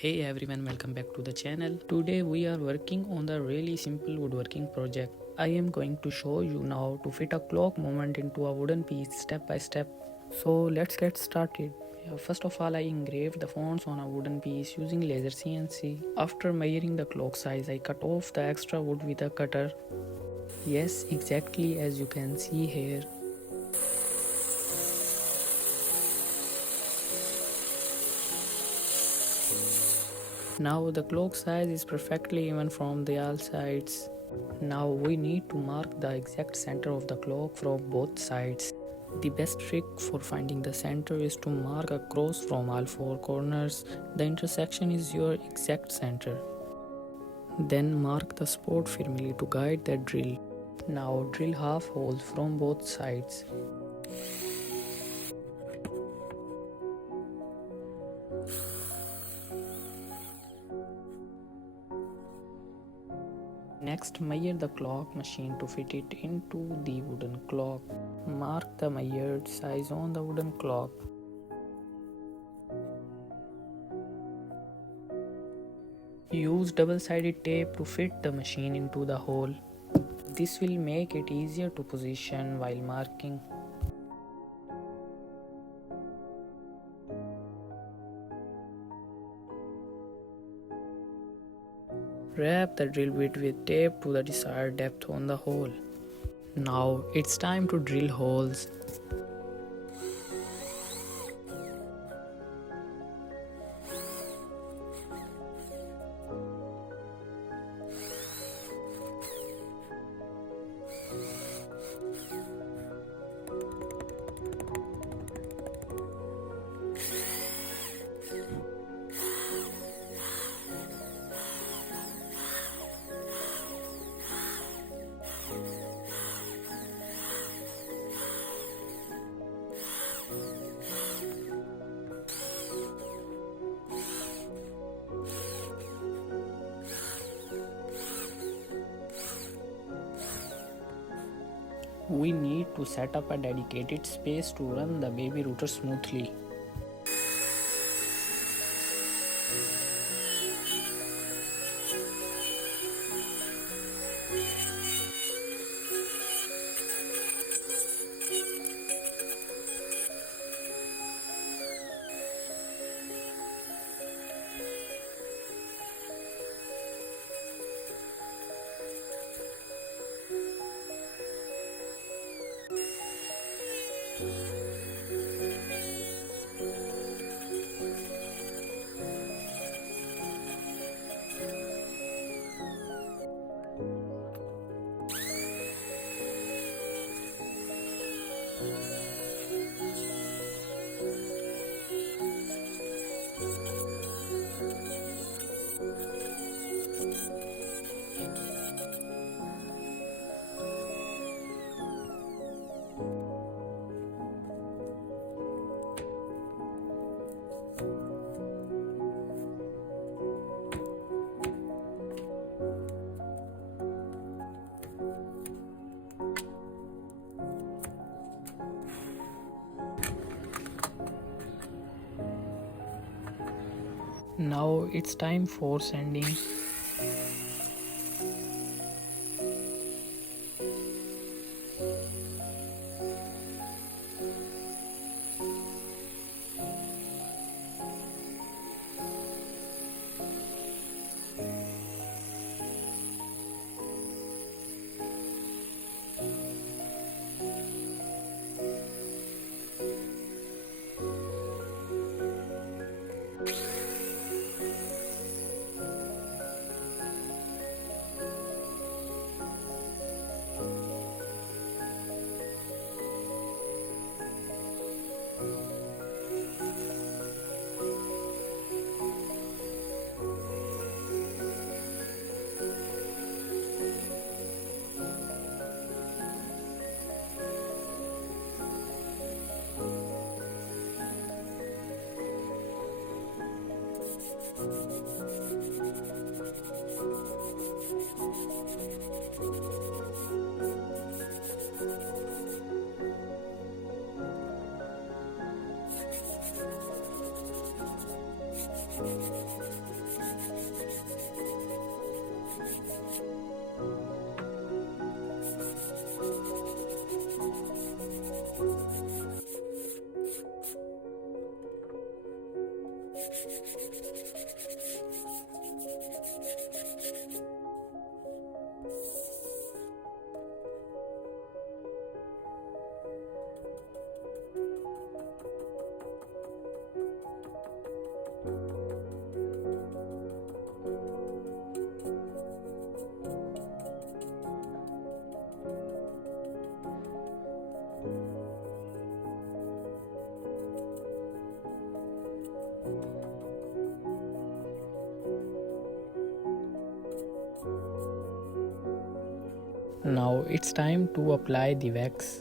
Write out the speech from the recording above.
Hey everyone, welcome back to the channel. Today we are working on the really simple woodworking project. I am going to show you now to fit a clock movement into a wooden piece step by step. So let's get started. First of all, I engraved the fonts on a wooden piece using laser CNC. After measuring the clock size, I cut off the extra wood with a cutter. Yes, exactly as you can see here. Now the clock size is perfectly even from the all sides. Now we need to mark the exact center of the clock from both sides. The best trick for finding the center is to mark a cross from all four corners. The intersection is your exact center. Then mark the spot firmly to guide the drill. Now drill half holes from both sides. Next, measure the clock machine to fit it into the wooden clock. Mark the measured size on the wooden clock. Use double-sided tape to fit the machine into the hole. This will make it easier to position while marking. Wrap the drill bit with tape to the desired depth on the hole. Now it's time to drill holes. We need to set up a dedicated space to run the baby router smoothly. Now it's time for sanding. Now it's time to apply the wax.